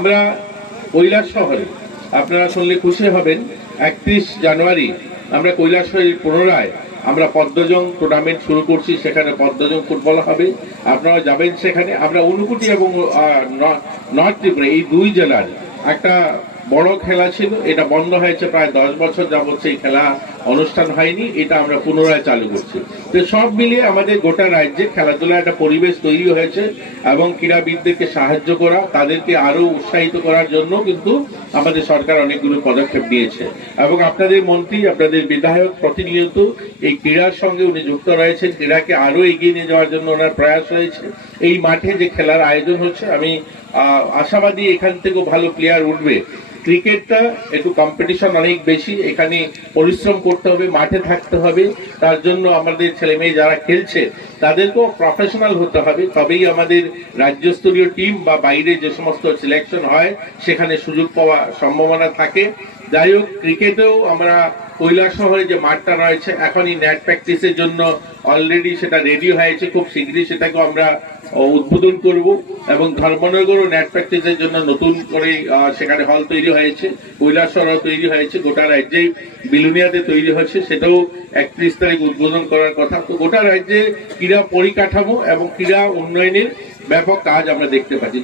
আমরা কৈলাস শহরে, আপনারা শুনলে খুশি হবেন, একত্রিশ জানুয়ারি আমরা কৈলাস শহরের পুনরায় আমরা পদ্মজং টুর্নামেন্ট শুরু করছি, সেখানে পদ্মজং ফুটবল হবে। আপনারা যাবেন সেখানে। আমরা অনুকুটি এবং নর্থ ত্রিপুরা, এই দুই জেলার একটা বড় খেলা ছিল, এটা বন্ধ হয়েছে প্রায় দশ বছর যাবত সেই খেলা অনুষ্ঠান হয়নি, এটা আমরা পুনরায় চালু করছি। তো সব মিলিয়ে আমাদের গোটা রাজ্যে খেলাধুলার একটা পরিবেশ তৈরি হয়েছে এবং ক্রীড়াবিদদেরকে সাহায্য করা, তাদেরকে আরও উৎসাহিত করার জন্য কিন্তু আমাদের সরকার অনেকগুলো পদক্ষেপ নিয়েছে। এবং আপনাদের মন্ত্রী, আপনাদের বিধায়ক প্রতিনিয়ত এই ক্রীড়ার সঙ্গে উনি যুক্ত রয়েছেন, ক্রীড়াকে আরও এগিয়ে নিয়ে যাওয়ার জন্য ওনার প্রয়াস রয়েছে। এই মাঠে যে খেলার আয়োজন হচ্ছে, আমি আশাবাদী এখান থেকেও ভালো প্লেয়ার উঠবে। ক্রিকেটটা একটু কম্পিটিশন অনেক বেশি, এখানে পরিশ্রম করতে হবে, মাঠে থাকতে হবে, তার জন্য আমাদের ছেলে মেয়ে যারা খেলছে, তাদেরকেও প্রফেশনাল হতে হবে। তবেই আমাদের রাজ্যস্তরীয় টিম বা বাইরে যে সমস্ত সিলেকশন হয়, সেখানে সুযোগ পাওয়া সম্ভাবনা থাকে। যাই হোক, ক্রিকেটেও আমরা শহরে যে মাঠটা রয়েছে, এখনই ন্যাট প্র্যাকটিসের জন্য অলরেডি সেটা রেডি হয়েছে। খুব শীঘ্রই সেটাকে আমরা উদ্বোধন করব এবং ধর্মনগরও নেট প্র্যাকটিসের জন্য নতুন করে সেখানে হল তৈরি হয়েছে কৈলাসরাও তৈরি হয়েছে, গোটা রাজ্যে বিলুনিয়াতে তৈরি হয়েছে সেটাও একত্রিশ তারিখ উদ্বোধন করার কথা। তো গোটা রাজ্যে ক্রীড়া পরিকাঠামো এবং ক্রীড়া উন্নয়নের ব্যাপক কাজ আমরা দেখতে পাচ্ছি।